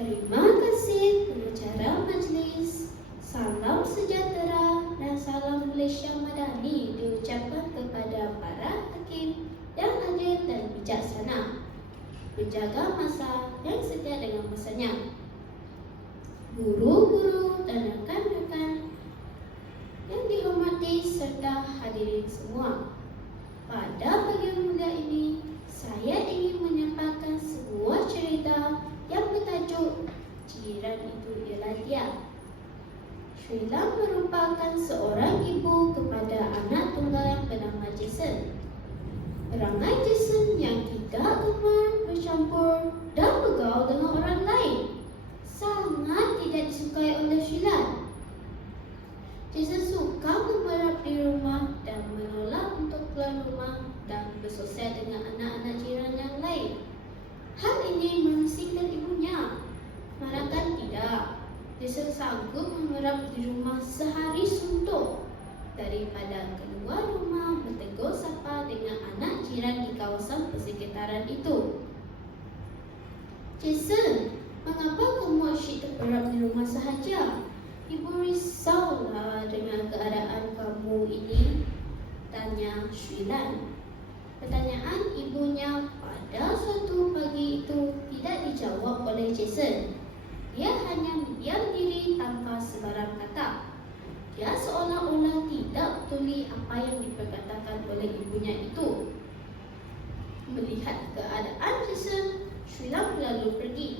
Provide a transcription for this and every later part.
Terima kasih pengacara majlis. Salam sejahtera dan salam Malaysia Madani diucapkan kepada para hakim yang adil dan bijaksana, penjaga masa yang setia dengan masanya, guru-guru dan rakan-rakan yang dihormati serta hadirin semua. Pada pagi mulia ini, saya ingin menyampaikan sebuah cerita yang bertajuk Jiran Itu Ialah Dia. Sheila merupakan seorang ibu kepada anak tunggal yang bernama Jason. Perangai Jason yang tidak gemar bercampur dan bergaul dengan orang lain sangat tidak disukai oleh Sheila. Jason suka memerap di rumah dan menolak untuk keluar rumah dan bersosial dengan anak-anak jiran yang lain. Hal ini memusingkan ibunya. Manakala tidak, Jason sanggup memerap di rumah sehari suntuk daripada keluar rumah bertegur sapa dengan anak jiran di kawasan persekitaran itu. Jason, mengapa kamu asyik terperap di rumah sahaja? Ibu risaulah dengan keadaan kamu ini, tanya Sheila. Pertanyaan ibunya pada suatu pagi itu tidak dijawab oleh Jason. Dia hanya mendiam diri tanpa sebarang kata. Dia seolah-olah tidak peduli apa yang diperkatakan oleh ibunya itu. Melihat keadaan Jason, Sheila lalu pergi.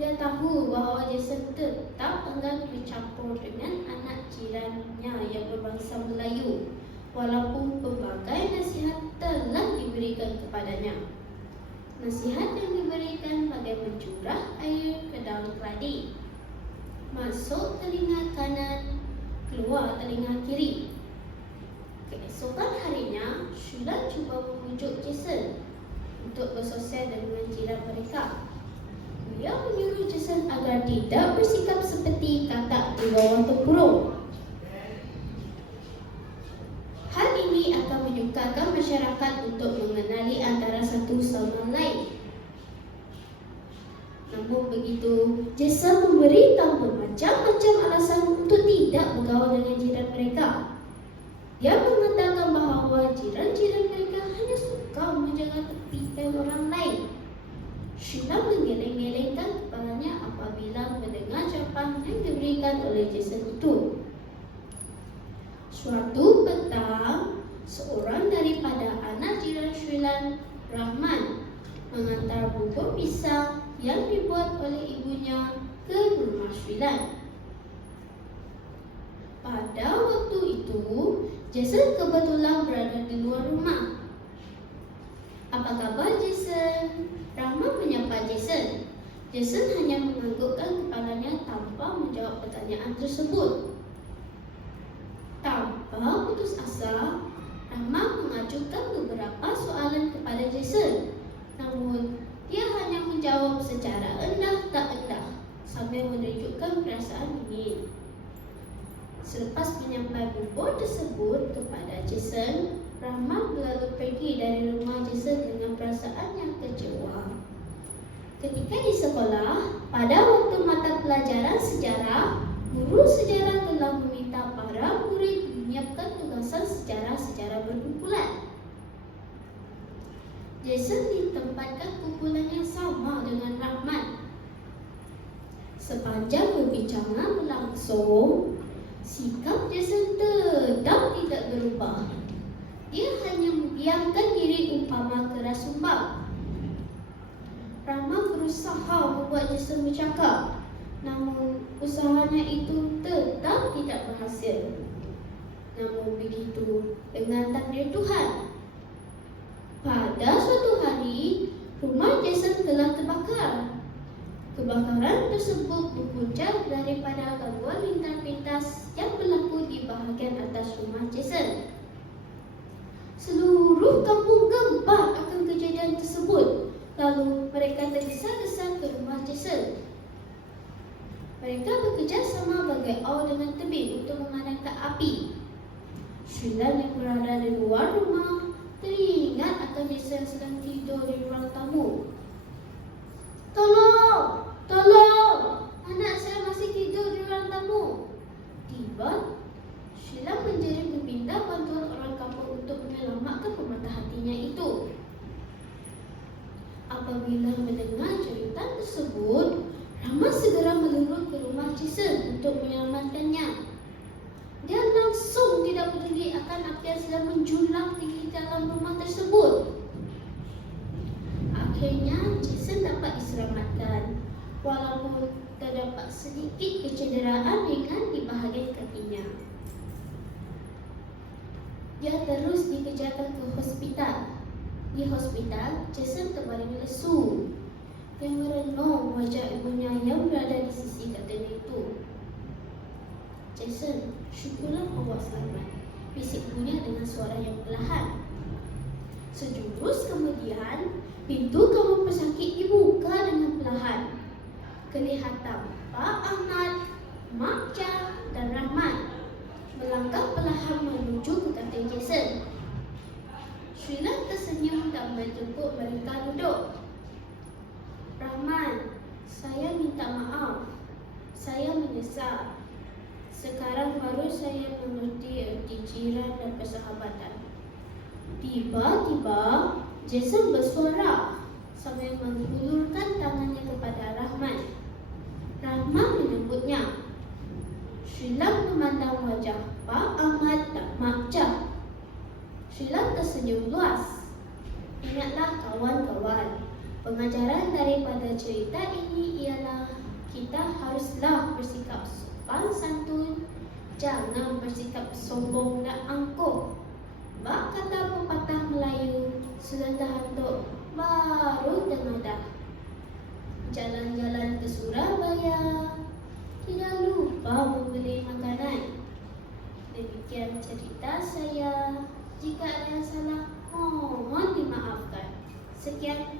Dia tahu bahawa Jason tetap enggan bercampur dengan anak jirannya yang berbangsa Melayu, walaupun pelbagai nasihat telah diberikan kepadanya. Nasihat yang diberikan bagai mencurah air ke daun keladi. Masuk telinga kanan, keluar telinga kiri. Keesokan harinya, Sheila cuba memujuk Jason untuk bersosial dengan jiran mereka. Dia menyuruh Jason agar tidak bersikap seperti katak di bawah tempurung. Hal ini akan menyukarkan masyarakat untuk mengenali antara satu sama lain. Namun begitu, Jason memberi bermacam-macam alasan untuk tidak bergaul dengan jiran mereka. Dia mengatakan bahawa jiran-jiran mereka hanya suka menjaga tepikan orang lain. Sheila menggeleng-gelengkan kepalanya apabila mendengar jawapan yang diberikan oleh Jason itu. Suatu petang, seorang daripada anak jiran Sheila, Rahman, mengantar bubur pisang yang dibuat oleh ibunya ke rumah Sheila. Pada waktu itu, Jason kebetulan berada di luar rumah. Apa khabar, Jason? Rahman menyapa Jason. Jason hanya menganggukkan kepalanya tanpa menjawab pertanyaan tersebut. Tanpa putus asa, Rahman mengajukan beberapa soalan kepada Jason. Namun, dia hanya menjawab secara endah tak endah sambil menunjukkan perasaan dingin. Selepas menyampaikan bubur tersebut kepada Jason, Rahman lalu pergi dari rumah Jason dengan perasaan yang kecewa. Ketika di sekolah, pada waktu mata pelajaran sejarah, guru sejarah telah meminta para murid menyiapkan tugasan sejarah secara berkumpulan. Jason ditempatkan kumpulan yang sama dengan Rahman. Sepanjang perbincangan berlangsung, sikap Jason tetap tidak berubah. Dia hanya mendiamkan diri umpama keras sumbang. Rahman berusaha membuat Jason bercakap, namun usahanya itu tetap tidak berhasil. Namun begitu dengan takdir Tuhan. Pada suatu hari, rumah Jason telah terbakar. Kebakaran tersebut berpunca daripada gangguan lintas yang berlaku di bahagian atas rumah Jason. Seluruh kampung gempar akan kejadian tersebut. Lalu mereka tergesa-gesa ke rumah Jason. Mereka bekerja sama bagai awal dengan tebing untuk memadamkan api. Sheila yang berada di luar rumah teringat akan Jason sedang tidur di ruang tamu. Tolong! Tolong! Apabila mendengar cerita tersebut, Rahman segera melurut ke rumah Jason untuk menyelamatkannya. Dia langsung tidak peduli akan apa yang sedang menjulang di dalam rumah tersebut. Akhirnya Jason dapat diselamatkan, walaupun terdapat sedikit kecederaan ringan di bahagian kakinya. Dia terus dikejarkan ke hospital. Di hospital, Jason terbaring lesu. Dia merenung wajah ibunya yang berada di sisi katanya itu. Jason, syukurlah awak selamat, bisik ibunya dengan suara yang perlahan. Sejurus kemudian, pintu kamar pesakit dibuka dengan perlahan. Kelihatan Pak Ahmad, Mak Jah dan Rahman melangkah perlahan menuju ke katil Jason. Shrilan tersenyum dan menjemput mereka duduk. Rahman, saya minta maaf. Saya menyesal. Sekarang baru saya mengerti erti jiran dan persahabatan. Tiba-tiba, Jason bersuara sambil menghulurkan tangannya kepada Rahman. Rahman menyebutnya. Shrilan memandang wajah Pak Ahmad dan Mak Jah. Shrilan tersenyum luas. Ingatlah kawan-kawan, pengajaran daripada cerita ini ialah kita haruslah bersikap sopan santun, jangan bersikap sombong dan angkuh. Bak kata pepatah Melayu, selendah hantuk baru tengadah. Jalan-jalan ke Surabaya, tidak lupa membeli makanan. Demikian cerita saya. Jika ada yang salah, mohon dimaafkan. Sekian.